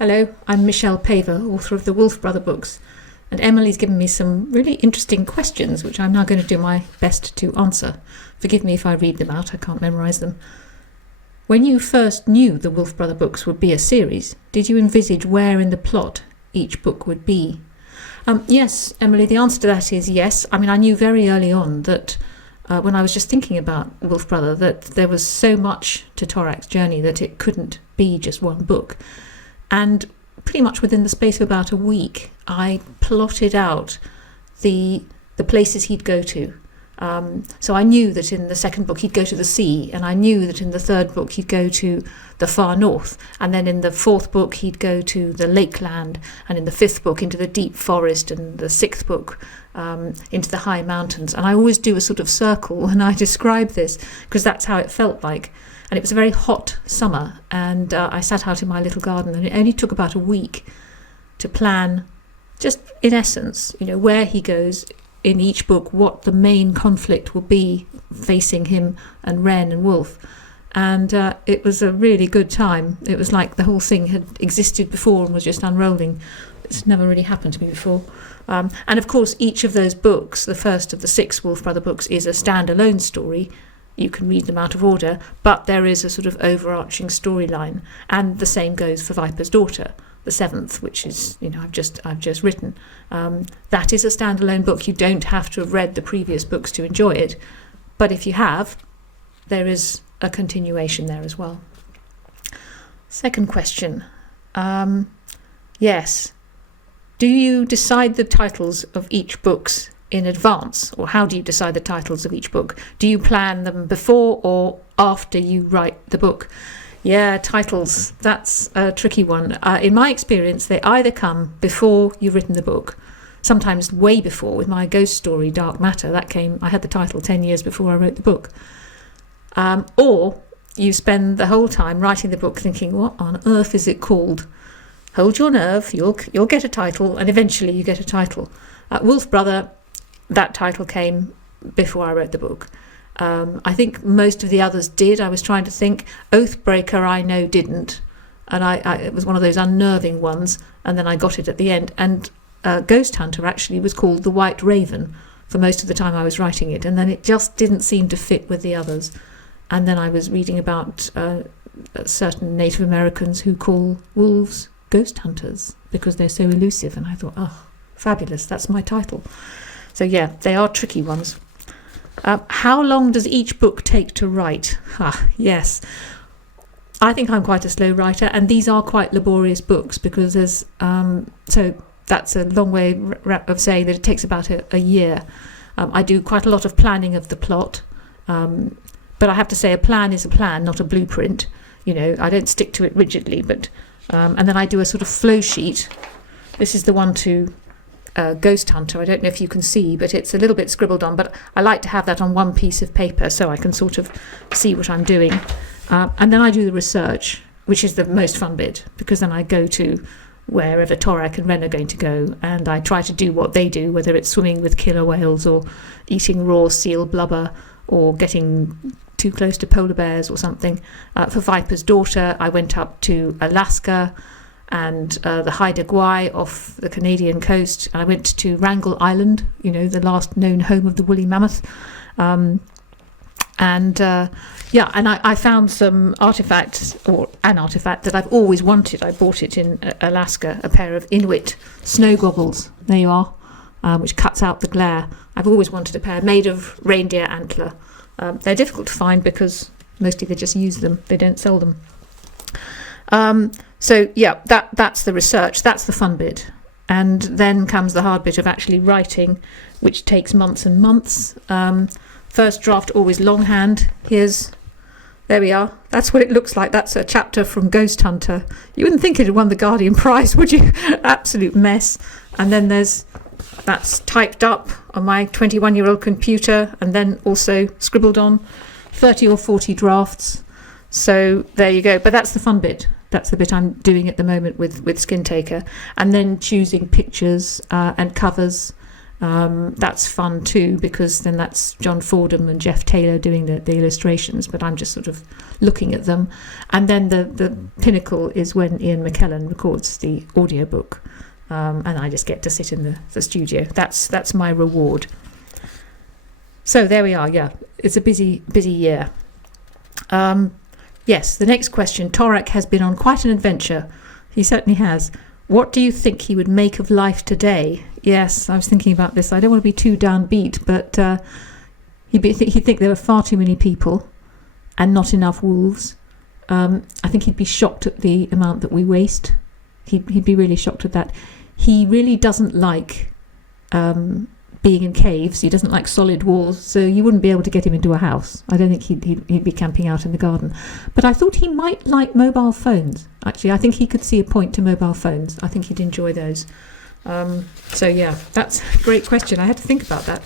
Hello, I'm Michelle Paver, author of the Wolf Brother books, and Emily's given me some really interesting questions, which I'm now going to do my best to answer. Forgive me if I read them out, I can't memorise them. When you first knew the Wolf Brother books would be a series, did you envisage where in the plot each book would be? Yes, Emily, the answer to that is yes. I mean, I knew very early on that when I was just thinking about Wolf Brother, that there was so much to Torak's journey that it couldn't be just one book. And pretty much within the space of about a week, I plotted out the places he'd go to. So I knew that in the second book he'd go to the sea, and I knew that in the third book he'd go to the far north, and then in the fourth book he'd go to the lakeland, and in the fifth book into the deep forest, and the sixth book into the high mountains. And I always do a sort of circle when I describe this, because that's how it felt like. And it was a very hot summer, and I sat out in my little garden, and it only took about a week to plan, just in essence, where he goes in each book, what the main conflict will be facing him and Wren and Wolf. And it was a really good time. It was like the whole thing had existed before and was just unrolling. It's never really happened to me before. And of course, each of those books, the first of the 6 Wolf Brother books, is a standalone story. You can read them out of order, but there is a sort of overarching storyline. And the same goes for Viper's Daughter, the 7th, which is, I've just written. That is a standalone book. You don't have to have read the previous books to enjoy it. But if you have, there is a continuation there as well. Second question. Yes. Do you decide the titles of each books in advance, or how do you decide the titles of each book? Do you plan them before or after you write the book? Yeah, titles, that's a tricky one. In my experience, they either come before you've written the book, sometimes way before. With my ghost story, Dark Matter, I had the title 10 years before I wrote the book. Or you spend the whole time writing the book thinking, what on earth is it called? Hold your nerve, you'll get a title, and eventually you get a title. Wolf Brother, that title came before I wrote the book. I think most of the others did. I was trying to think. Oathbreaker, I know, didn't. And it was one of those unnerving ones. And then I got it at the end. And Ghost Hunter actually was called The White Raven for most of the time I was writing it. And then it just didn't seem to fit with the others. And then I was reading about certain Native Americans who call wolves ghost hunters because they're so elusive. And I thought, oh, fabulous, that's my title. So yeah, they are tricky ones. How long does each book take to write? Yes. I think I'm quite a slow writer, and these are quite laborious books because there's so that's a long way of saying that it takes about a year. I do quite a lot of planning of the plot, but I have to say a plan is a plan, not a blueprint. I don't stick to it rigidly, but and then I do a sort of flow sheet. This is the one to Ghost Hunter. I don't know if you can see, but it's a little bit scribbled on, but I like to have that on one piece of paper so I can sort of see what I'm doing. And then I do the research, which is the most fun bit, because then I go to wherever Torak and Wren are going to go, and I try to do what they do, whether it's swimming with killer whales or eating raw seal blubber or getting too close to polar bears or something. For Viper's Daughter, I went up to Alaska and the Haida Gwaii off the Canadian coast. I went to Wrangel Island, the last known home of the woolly mammoth. And I found some artifacts, or an artifact that I've always wanted. I bought it in Alaska, a pair of Inuit snow goggles. There you are, which cuts out the glare. I've always wanted a pair made of reindeer antler. They're difficult to find because mostly they just use them. They don't sell them. So yeah, that's the research. That's the fun bit. And then comes the hard bit of actually writing, which takes months and months. First draft, always longhand. There we are. That's what it looks like. That's a chapter from Ghost Hunter. You wouldn't think it had won the Guardian Prize, would you? Absolute mess. And then that's typed up on my 21-year-old computer and then also scribbled on 30 or 40 drafts. So there you go. But that's the fun bit. That's the bit I'm doing at the moment with Skin Taker. And then choosing pictures and covers That's fun too, because then that's John Fordham and Jeff Taylor doing the illustrations, but I'm just sort of looking at them. And then the pinnacle is when Ian McKellen records the audiobook, and I just get to sit in the studio. That's my reward. So there we are. Yeah, it's a busy year. Yes, the next question. Torek has been on quite an adventure. He certainly has. What do you think he would make of life today? Yes, I was thinking about this. I don't want to be too downbeat, but he'd think there were far too many people and not enough wolves. I think he'd be shocked at the amount that we waste. He'd be really shocked at that. He really doesn't like being in caves. He doesn't like solid walls, so you wouldn't be able to get him into a house. I don't think he'd be camping out in the garden. But I thought he might like mobile phones. Actually, I think he could see a point to mobile phones. I think he'd enjoy those. So yeah, that's a great question. I had to think about that.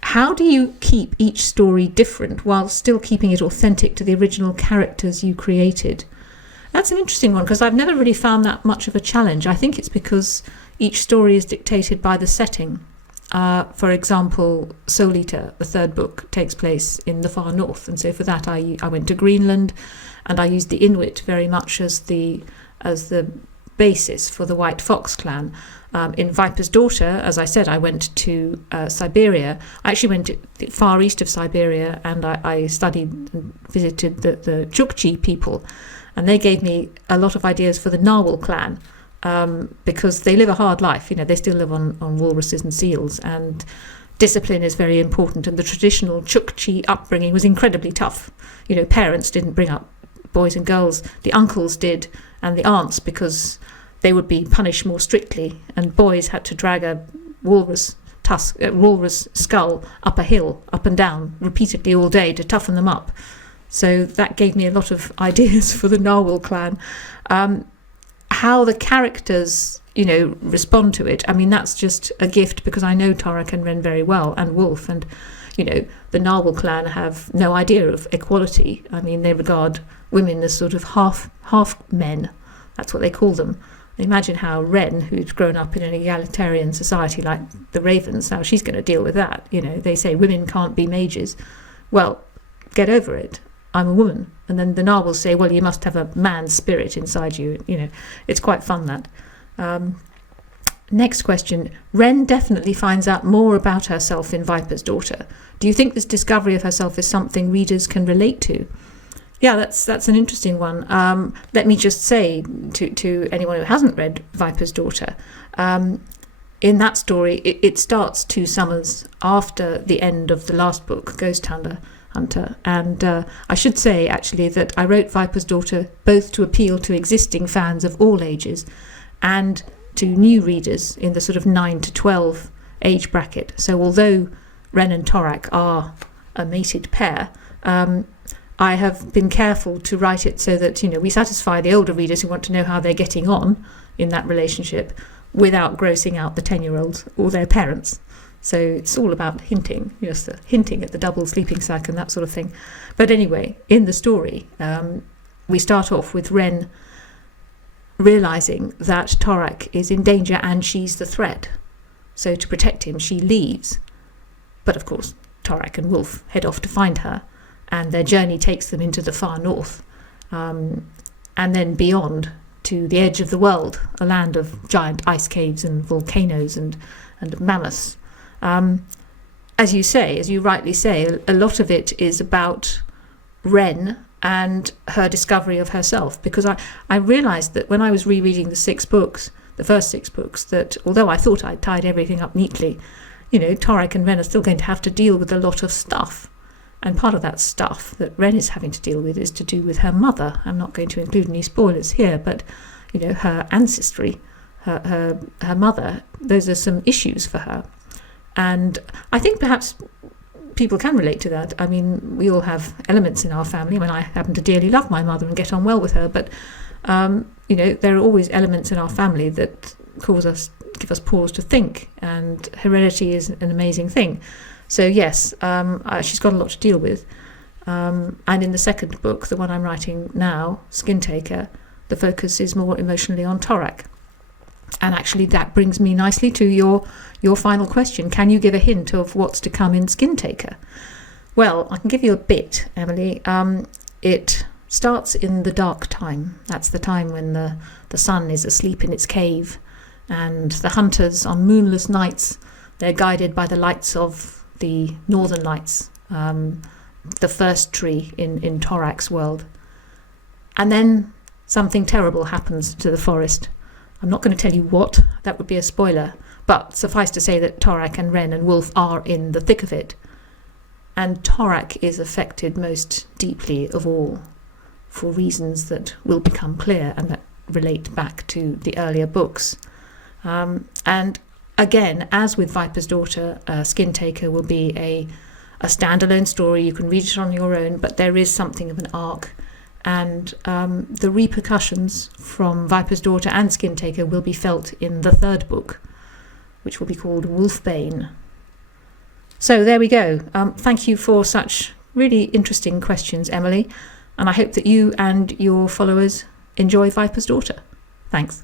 How do you keep each story different while still keeping it authentic to the original characters you created? That's an interesting one, because I've never really found that much of a challenge. I think it's because each story is dictated by the setting. For example, Soul Eater, the third book, takes place in the far north, and so for that I went to Greenland, and I used the Inuit very much as the basis for the White Fox clan. In Viper's Daughter, as I said, I went to Siberia. I actually went to the far east of Siberia, and I studied and visited the Chukchi people, and they gave me a lot of ideas for the Narwhal clan. Because they live a hard life, they still live on walruses and seals, and discipline is very important, and the traditional Chukchi upbringing was incredibly tough. Parents didn't bring up boys and girls, the uncles did, and the aunts, because they would be punished more strictly, and boys had to drag a walrus skull up a hill, up and down, repeatedly all day to toughen them up. So that gave me a lot of ideas for the Narwhal clan. How the characters, respond to it, I mean, that's just a gift, because I know Torek and Ren very well, and Wolf, and, the Narwhal clan have no idea of equality. I mean, they regard women as sort of half men. That's what they call them. Imagine how Ren, who's grown up in an egalitarian society like the Ravens, how she's going to deal with that. They say women can't be mages. Well, get over it. I'm a woman. And then the Narwhals say, well, you must have a man's spirit inside you. It's quite fun, that. Next question. Ren definitely finds out more about herself in Viper's Daughter. Do you think this discovery of herself is something readers can relate to? Yeah, that's an interesting one. Let me just say to anyone who hasn't read Viper's Daughter, in that story, it starts 2 summers after the end of the last book, Ghost Hunter. And I should say, actually, that I wrote Viper's Daughter both to appeal to existing fans of all ages and to new readers in the sort of 9 to 12 age bracket. So although Ren and Torek are a mated pair, I have been careful to write it so that, we satisfy the older readers who want to know how they're getting on in that relationship without grossing out the 10-year-olds or their parents. So it's all about hinting, just hinting at the double sleeping sack and that sort of thing. But anyway, in the story, we start off with Ren realising that Torek is in danger and she's the threat. So to protect him, she leaves. But of course, Torek and Wolf head off to find her, and their journey takes them into the far north, and then beyond to the edge of the world, a land of giant ice caves and volcanoes and mammoths. As you rightly say, a lot of it is about Ren and her discovery of herself, because I realised that when I was rereading the first 6 books, that although I thought I'd tied everything up neatly, Torek and Ren are still going to have to deal with a lot of stuff. And part of that stuff that Ren is having to deal with is to do with her mother. I'm not going to include any spoilers here, but, her ancestry, her mother, those are some issues for her. And I think perhaps people can relate to that. I mean, we all have elements in our family. I mean, I happen to dearly love my mother and get on well with her, but, there are always elements in our family that give us pause to think, and heredity is an amazing thing. So yes, she's got a lot to deal with. And in the second book, the one I'm writing now, Skin Taker, the focus is more emotionally on Torek. And actually that brings me nicely to your final question. Can you give a hint of what's to come in Skin Taker? Well, I can give you a bit, Emily. It starts in the dark time. That's the time when the sun is asleep in its cave, and the hunters on moonless nights, they're guided by the lights of the northern lights, the first tree in Torak's world. And then something terrible happens to the forest. I'm not going to tell you what, that would be a spoiler, but suffice to say that Torak and Ren and Wolf are in the thick of it. And Torak is affected most deeply of all, for reasons that will become clear and that relate back to the earlier books. And again, as with Viper's Daughter, Skin Taker will be a standalone story. You can read it on your own, but there is something of an arc. And the repercussions from Viper's Daughter and Skin Taker will be felt in the third book, which will be called Wolfbane. So there we go. Thank you for such really interesting questions, Emily. And I hope that you and your followers enjoy Viper's Daughter. Thanks.